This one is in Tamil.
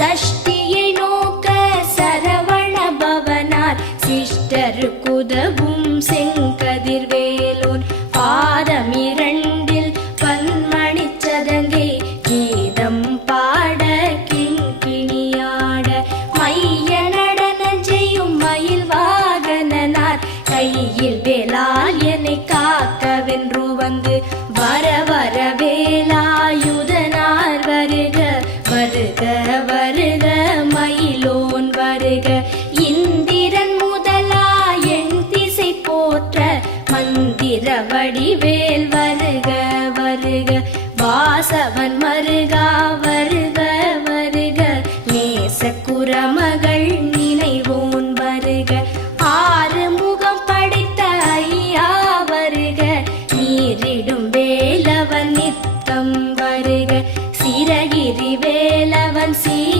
சஷ்டியை நோக்க சரவண பவனார் சிஷ்டருக்குதவும் செங்கதிர்வேலோன் பாதமிரண்டில் பன்மணிச் சதங்கை கீதம் பாட கிண்கிணியாட மைய நடனம் செய்யும் மயில் வாகனனார் கையில் வேலால் என்னை காக்கவென்று வந்து வர வர வேலாயுதனார் வருக வருக வருக மயிலோன் வருக இந்திரன் முதலா என் திசை போற்ற மந்திர வடிவேல் வருக வருக வாசவன்